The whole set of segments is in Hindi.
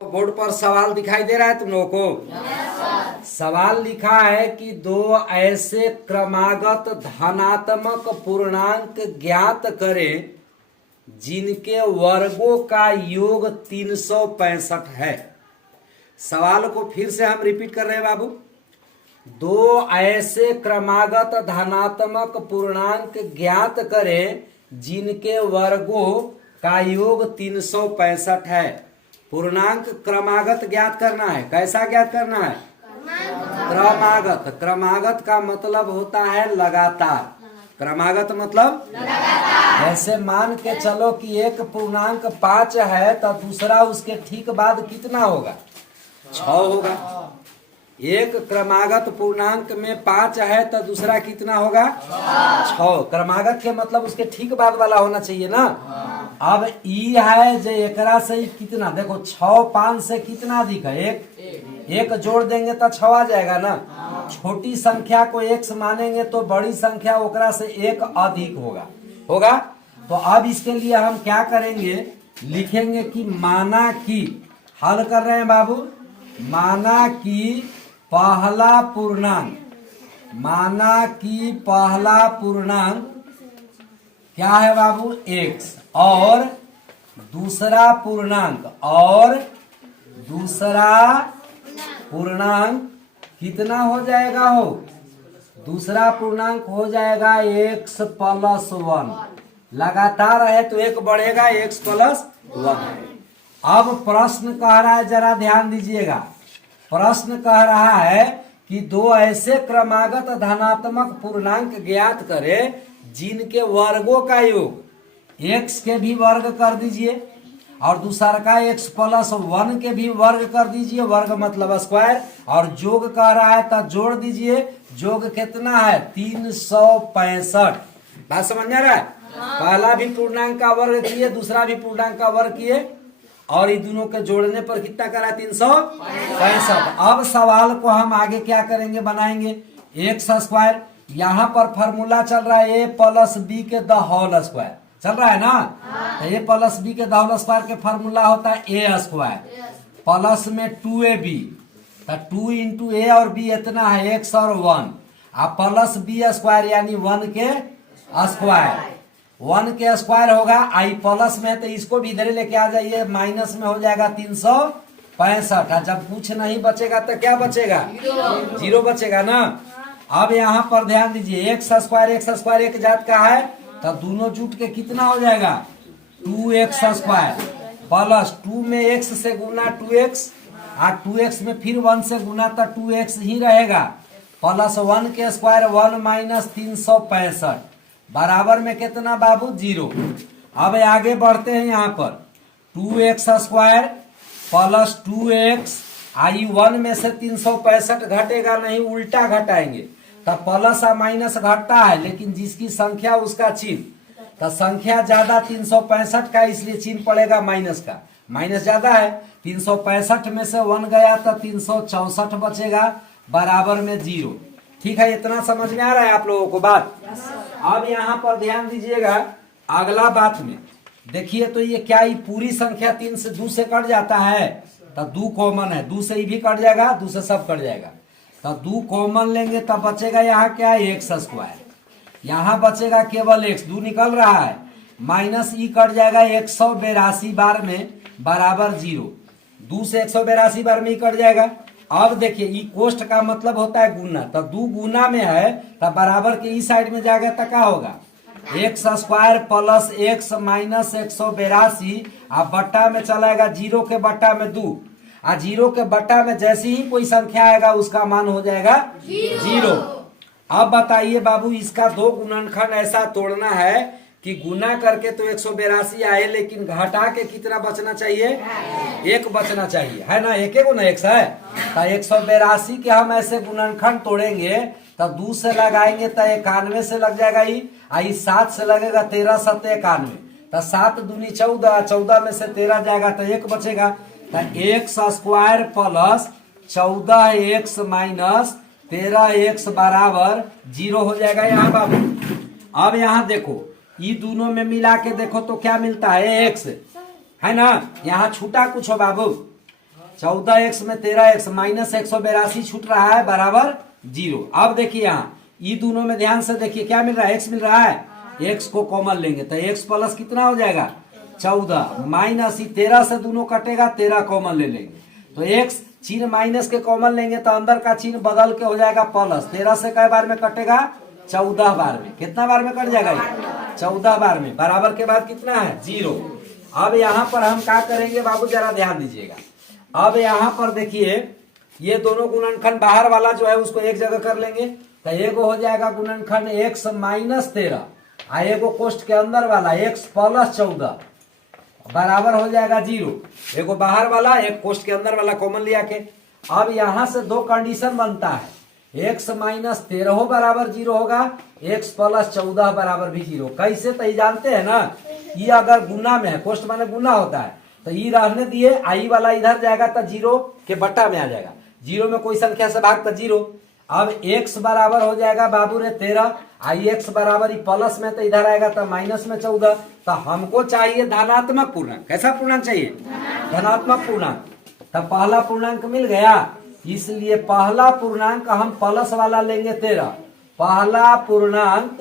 बोर्ड पर सवाल दिखाई दे रहा है तुम लोगों को। सवाल लिखा है कि दो ऐसे क्रमागत धनात्मक पूर्णांक ज्ञात करें जिनके वर्गों का योग 365 है। सवाल को फिर से हम रिपीट कर रहे हैं बाबू। दो ऐसे क्रमागत धनात्मक पूर्णांक ज्ञात करें जिनके वर्गों का योग 365 है। पूर्णांक क्रमागत ज्ञात करना है। कैसा ज्ञात करना है? क्रमागत। क्रमागत का मतलब होता है लगातार। क्रमागत मतलब लगातार। जैसे मान के चलो कि एक पूर्णांक 5 है तो दूसरा उसके ठीक बाद कितना होगा? 6 होगा। एक क्रमागत पूर्णांक में 5 है तो दूसरा कितना होगा? 6। क्रमागत के मतलब उसके ठीक बाद वाला होना चाहिए ना। अब ई है जो एकरा से कितना, देखो 6 5 से कितना अधिक है? एक जोड़ देंगे तो 6 आ जाएगा ना। छोटी संख्या को x मानेंगे तो बड़ी संख्या ओकरा से 1 अधिक होगा। तो अब इसके लिए हम क्या करेंगे, लिखेंगे कि माना कि, हल कर रहे हैं बाबू, माना कि पहला पूर्णांक क्या है बाबू? x, और दूसरा पूर्णांक कितना हो जाएगा? दूसरा पूर्णांक हो जाएगा x + 1। लगातार है तो एक बढ़ेगा, x + 1। अब प्रश्न कह रहा है, जरा ध्यान दीजिएगा। प्रश्न कह रहा है कि दो ऐसे क्रमागत धनात्मक पूर्णांक ज्ञात करें जिनके वर्गों का योग, x के भी वर्ग कर दीजिए और दूसरा का x + 1 के भी वर्ग कर दीजिए। वर्ग मतलब स्क्वायर। और जोग कह रहा है तो जोड़ दीजिए। जोग कितना है? 365। बात समझ में आ रहा है? पहला भी पूर्णांक का वर्ग किए, दूसरा भी पूर्णांक का वर्ग किए, और इन दोनों के जोड़ने पर कितना करा? 365। अब सवाल को हम आगे क्या करेंगे, बनाएंगे x²। यहाँ पर फॉर्मूला चल रहा है a + b के द होल स्क्वायर चल रहा है ना। तो a + b के द होल स्क्वायर के फॉर्मूला होता है a² प्लस में 2ab। तो 2 × a और b इतना है, x और 1, और प्लस b² यानी 1 के स्क्वायर। 1 के स्क्वायर होगा। आई प्लस में तो इसको भी इधर लेके आ जाइए, माइनस में हो जाएगा 365। जब कुछ नहीं बचेगा तो क्या बचेगा? 0 बचेगा ना। अब यहाँ पर ध्यान दीजिए, x² एक जात का है तो दोनों जुट के कितना हो जाएगा? 2x² प्लस 2 में x से गुना 2x, और 2x में फिर 1 से गुना तो 2x ही रहेगा, प्लस 1 के स्क्वायर 1 - 365 बराबर में कितना बाबू? 0। अब आगे बढ़ते हैं। यहाँ पर 2x² प्लस 2x, आई 1 में से 365 घटेगा नहीं, उल्टा घटाएंगे तो प्लस और माइनस घटता है, लेकिन जिसकी संख्या उसका चिन्ह। तो संख्या ज्यादा 365 का, इसलिए चिन्ह पड़ेगा माइनस का। माइनस ज्यादा है, 365 में से 1 गया तो 364 बचेगा, बराबर में 0। ठीक है, इतना समझ में आ रहा है आप लोगों को बात? अब यहाँ पर ध्यान दीजिएगा, अगला बात में देखिए तो ये क्या, ये पूरी संख्या 3 से 2 से कट जाता है तो 2 कॉमन है, 2 से ही भी कट जाएगा, 2 से सब कट जाएगा। तो 2 कॉमन लेंगे तब बचेगा यहाँ क्या? x²। यहाँ बचेगा केवल x, 2 निकल रहा है, माइनस ई कट जाएगा 182 बार में, बराबर 0। 2 से 182 बार में ही कट जाएगा। अब देखिए, ई कोष्ट का मतलब होता है गुना, तो 2 गुना में है तो बराबर के ई साइड में जाएगा तो क्या होगा? x² प्लस x माइनस 182, अब बट्टा में चलाएगा 0 के बट्टा में 2, और 0 के बट्टा में जैसे ही कोई संख्या आएगा उसका मान हो जाएगा 0। अब बताइए बाबू, इसका 2 गुणनखंड ऐसा तोड़ना है कि गुना करके तो 182 आए, लेकिन घटा के कितना बचना चाहिए? 1 बचना चाहिए, है ना। 1 गुना x है तो 182 के हम ऐसे गुणनखंड तोड़ेंगे तो 2 से लगाएंगे तो 91 से लग जाएगा ही, आई 7 से लगेगा 13 × 7 = 91, तो 7 दूनी 14, 14 में से 13 जाएगा तो 1 बचेगा। तो x² plus 14x minus 13x बराबर 0 हो जाएगा यहाँ बाबू। अब यहाँ देखो, ये दोनों में मिला के देखो तो क्या मिलता है? x, है ना। यहाँ छूटा कुछ हो बाबू, 14x में 13x माइनस 182 छूट रहा है बराबर 0। अब देखिए यहाँ ये दोनों में ध्यान से देखिए क्या मिल रहा है, x मिल रहा है, x को कॉमन लेंगे तो x प्लस कितना हो जाएगा 14 माइनस 13 से दोनों कटेगा 13 कॉमन ले लेंगे तो x चिन्ह माइनस के कॉमन लेंगे तो अंदर का चिन्ह बदल के हो जाएगा प्लस। 13 से कई बार में कटेगा 14 बार में। कितना बार में कट जाएगा ये 14 बार में। बराबर के बाद कितना है 0। अब यहाँ पर हम क्या करेंगे बाबू जरा ध्यान दीजिएगा। अब यहाँ पर देखिए ये दोनों गुणनखंड बाहर वाला जो है उसको एक जगह कर लेंगे तो एगो हो जाएगा गुणनखंड x माइनस 13 आ एगो कोष्ठ के अंदर वाला x प्लस 14 बराबर हो जाएगा 0। एगो बाहर वाला एक कोष्ठ के अंदर वाला कॉमन लिया के। अब यहाँ से दो कंडीशन बनता है, x माइनस 13 बराबर 0 होगा, x प्लस 14 बराबर भी 0। कैसे तो ये जानते हैं ना, ये अगर गुना में है, कोष्ठ माने गुना होता है तो ये रहने दिए, आई वाला इधर जाएगा तो 0 के बट्टा में आ जाएगा। 0 में कोई संख्या से भाग तो 0। अब x बराबर हो जाएगा बाबू रे 13, आई x बराबर प्लस में तो इधर आएगा तो माइनस में 14। तो हमको चाहिए धनात्मक पूर्णांक। कैसा पूर्णांक चाहिए, धनात्मक पूर्णांक। तो पहला पूर्णांक मिल गया, इसलिए पहला पूर्णांक हम प्लस वाला लेंगे 13। पहला पूर्णांक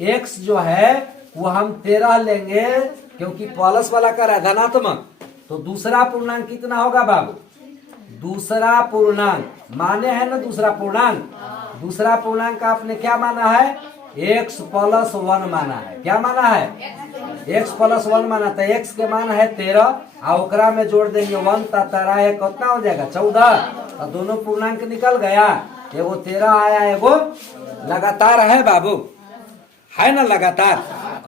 x जो है वो हम 13 लेंगे क्योंकि प्लस वाला कर रहा है धनात्मक। तो दूसरा पूर्णांक कितना होगा बाबू, दूसरा पूर्णांक माने है ना, दूसरा पूर्णांक, दूसरा पूर्णांक आपने क्या माना है, x प्लस 1 माना है। क्या माना है, x प्लस 1 माना। तो x के मान है 13 और ओकरा में जोड़ देंगे 1 तो 13 कितना हो जाएगा 14। तो दोनों पूर्णांक निकल गया, एगो 13 आया, एगो लगातार है बाबू, है ना लगातार।